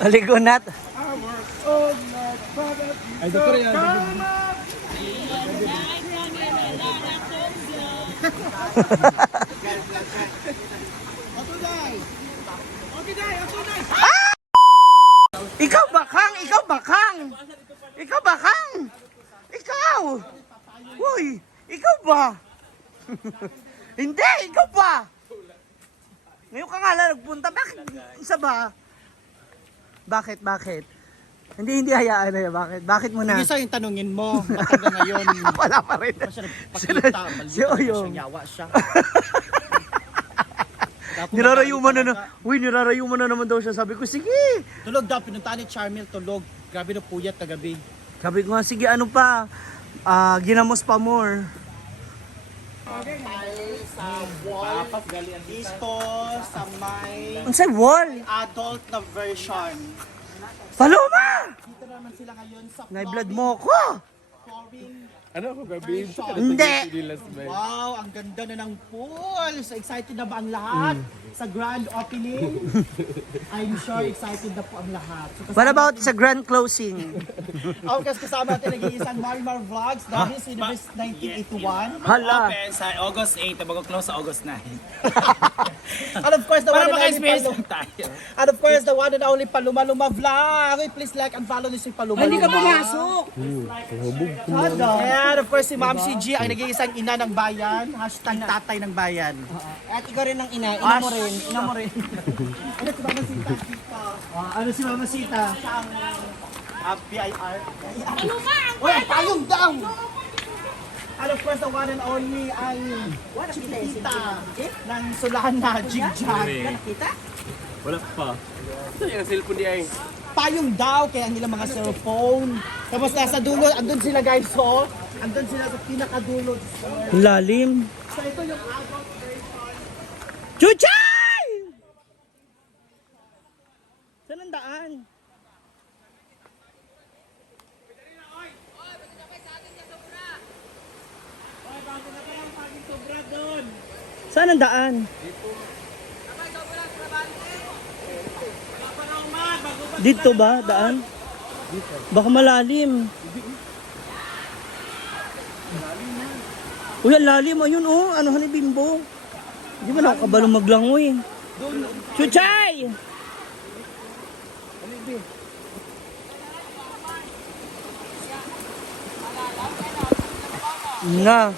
Aligunat. Ay, doktor yan. Ikaw bakang! Ikaw bakang! Ikaw bakang! Ikaw! Uy! Ikaw ba? Hindi! Ikaw ba? Ngayon ka nga lang nagpunta. Bakit? Isa ba? Bakit? Bakit? Hindi hayaan na. Bakit? Bakit mo na? Isa yung tanungin mo. Matagal ngayon. Wala pa rin. Ba siya nagpakita? Si Oyong. Yawa siya. Nirarayuman na na. Uy, nirarayuman na naman daw siya. Sabi ko, sige. Tulog daw. Pinuntahan ni Charmel. Tulog. Grabe na puyat kagabi. Sabi ko nga, sige, ano pa? Ginamos pa more. Sa wall. Dito sa may Ang say wall? adult na version. Paloma! Dito naman sila ngayon sa Nai-blood mo ko. flooring. Ano ako gabi? Hindi. Wow, ang ganda na ng pool. So excited na ba ang lahat sa grand opening? I'm sure excited na po ang lahat. So, What about sa grand closing? kasi kasama natin nag-iisang Marimar Vlogs dahil sa Universe 1981. Hala. Open sa August 8, bago-close sa August 9. And of course, the Para one and only maka-experience Paloma. lang tayo. And of course, the one and only Paloma Luma Vlog. Please like and follow niyo si Paloma Luma. Hindi ka pumasok. And of course, si Ma'am CG ang nag-iisang ina ng bayan. Hashtag tatay ng bayan. At ikaw rin ang ina. Ina mo rin. Ina mo rin. Ano si Mama Sita? Ano si Mama Sita? Siya ang BIR. Uy, ang payong daw! And of course, the one and only ay si Tita ng sulahan na Jigjag. Wala pa. Ito yung cellphone niya eh. Payong daw, kaya ang nilang mga cellphone. Tapos nasa dulo, andun sila guys, so andun sila sa pinakadulo. Lalim. So ito yung adult version. Chuchay! Saan ang daan? Saan ang daan? Dito ba daan? Baka malalim. Uy, ang lalim. Ayun oh, ano ni Bimbo. Hindi ba nakakabalong maglangoy? Chuchay! Na.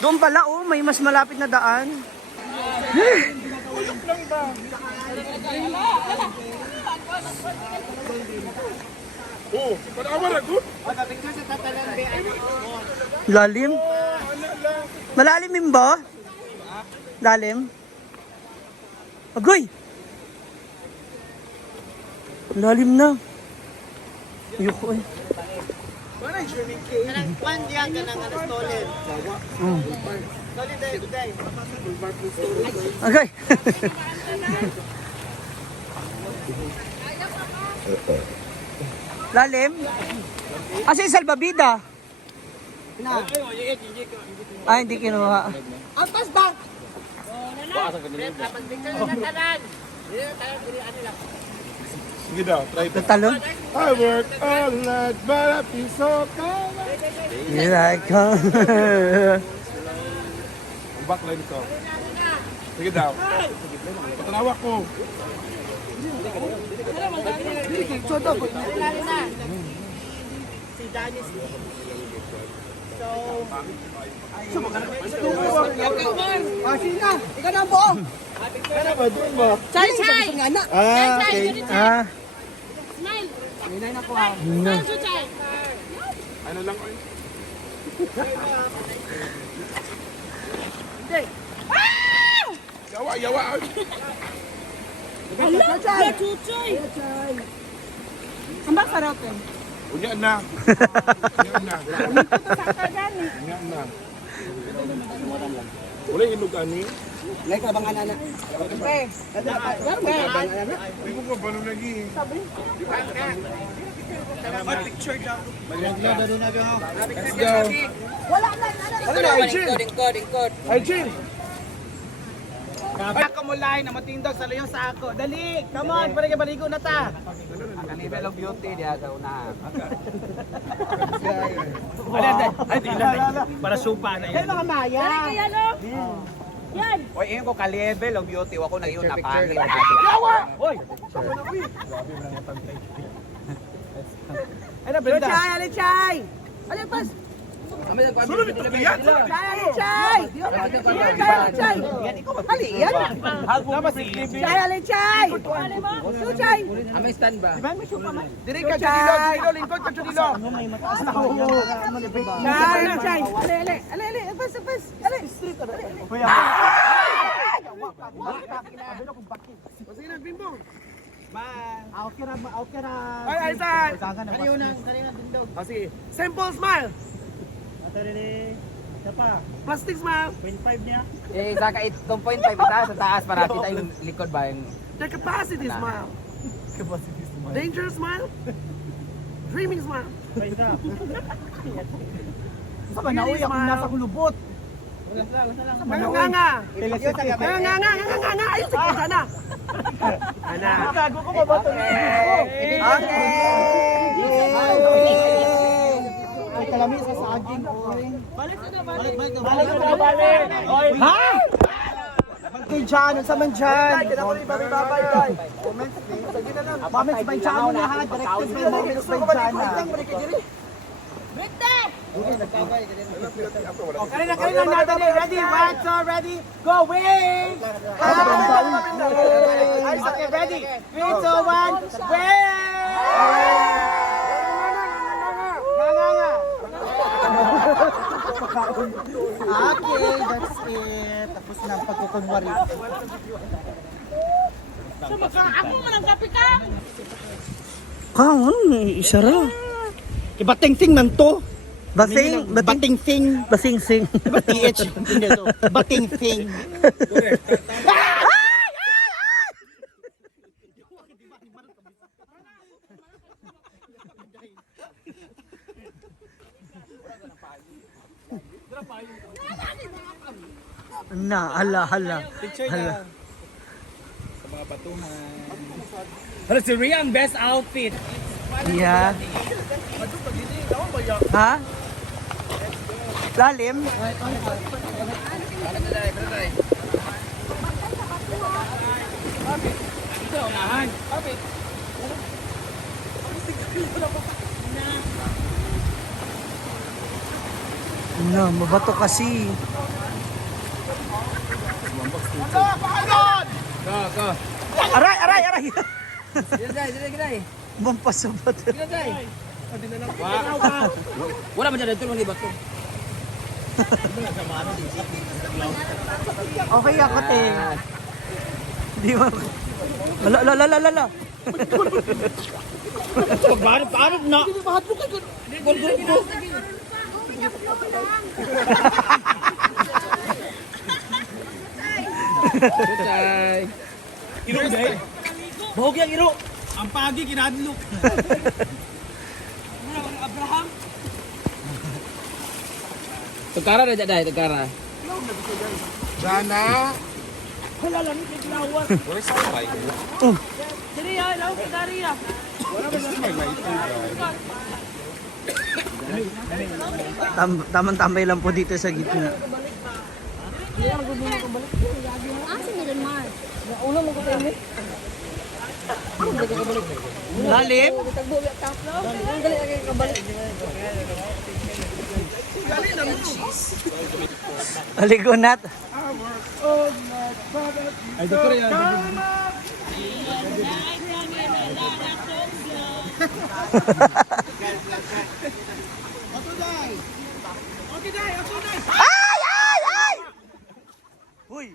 Doon pala oh, may mas malapit na daan. Oh, panawa na good. Lalim? Malalim yun ba? Lalim? Agoy! Lalim na. Ayoko eh. Kanang kwan diyan, kanang stolen. Stolen day, day. Agay! Lalim? Asa yung salbabida? Ah, hindi kinuha. Ampas bank! Sige daw, try to. Tatalon? I work all night, but I feel so cold. Here I come. Ang backline ko. Sige daw. Patanawa ko. Si Dynasty. So, ikaw na ang buo. Chay, Chay! Ah, okay. Ah, Smile! Minay na ko ha. Smile to Chay! Ano lang ko Yawa, yawa. Hala! Ya, Chuchay! Ang baka natin? Unya na. Unya na. Unya na. Wala hinog ani. Lay ka bang anak? Di ko ko balo lagi. Picture daw. Let's go. Wala na. Ano na, Arjun? Arjun. Ako mo line na matindog sa layo sa ako. Dali, come on, para kay baligo na ta. Ang level of beauty diya sa unahan. Para supa na yan. Mga maya. Dali kaya lo. Yan. Oy, ayun ko ka-level of beauty. Wako na yun na pangit. Hoy. Ano ba? Ali Chay. Ali pas. Sunod ito kaya? Ali Chay. Ali Chay. Ali yan. Chay Ali Chay. Ali mo. Su Chay. Amay stand ba? Diri ka, Chunilo, lingkod ka, Chunilo. Chay Ali Chay. Ali. Pas. Ali. Sige na, Bimbo. Okay ra. Ay, Aisan. Kanina dindog. Sige. Simple smile. Plastic smile. Eh, saka 2.5 itaas sa taas para kita yung likod ba yung The capacity smile. Dangerous smile. Dreaming smile. Saba na uy ako nasa kulubot. Nganga. Nganga. Ayun, sige sana. Ana. Gago ko ba to? Ay kalami sa saging oy. Balik. Oy. Ha? Kay Jan, sa man Jan. Comments by Jan na ha, directed by Moments by Jan. Kanina natin ready, 1, 2, ready, go, wing! Ay, okay, ready, 3, 2, 1, wing! Okay, that's it. Tapos na ang pagkukunwari. Ako mo nang kape ka. Kaon, isara. Bating-ting man to. Basing, Bating-ting. basing-sing. TH. Bating-ting. Hala. sa mga batuhan. Pero si Rian, best outfit. Yeah. Ha? Lalim? Ito, unahan. No, mabato kasi. Go. Aray! Gilay. Mampasabat. Wala man dyan, ito lang iba to. Okay ako, te. Di ba? Lala. Paano na? Chay. Iro day. Bahog yang iro. Ang pagi kinadlok. Abraham. Tugkara na dyan dahil, tugkara. Sana. Wala lang ni Flower. Dali ya, law dari ya. Tamang-tambay lang po dito sa gitna. Asa ni Mar? Lalim? Aligonat. Ay, doktor yan. Ay! Uy!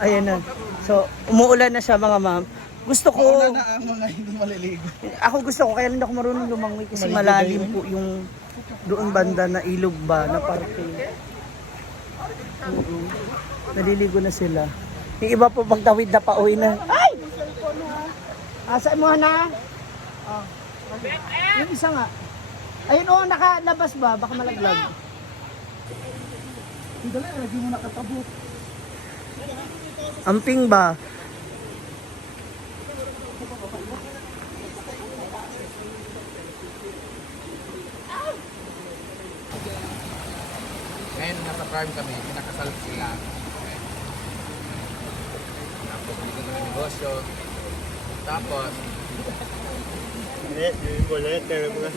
Ayan na. So, umuulan na siya mga ma'am. Gusto ko, ang mga hindi maliligo. ako gusto ko, kaya lang ako marunong lumangoy kasi malalim po yung doon banda na ilog ba, na parke. Oo. Naliligo na sila. Yung iba po pagtawid na pauwi na. Ay! Asa mo na? Yung isa nga. Ayun oh, nakalabas ba? Baka malaglag. Hindi lang, lagi mo nakatabot. Amping ba? Ngayon, nasa prime kami, pinakasal sila. Tapos, dito na negosyo. Tapos,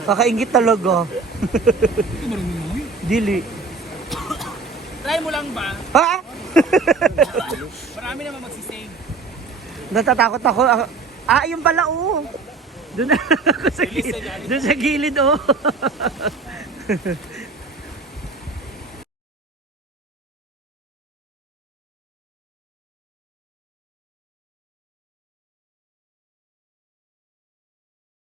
Kakaingit talaga. Dili. Try mo lang ba? Ha? Marami naman magsising. Natatakot ako. Ah, yung pala, oh. Doon na ako sa gilid. Doon sa gilid, oh.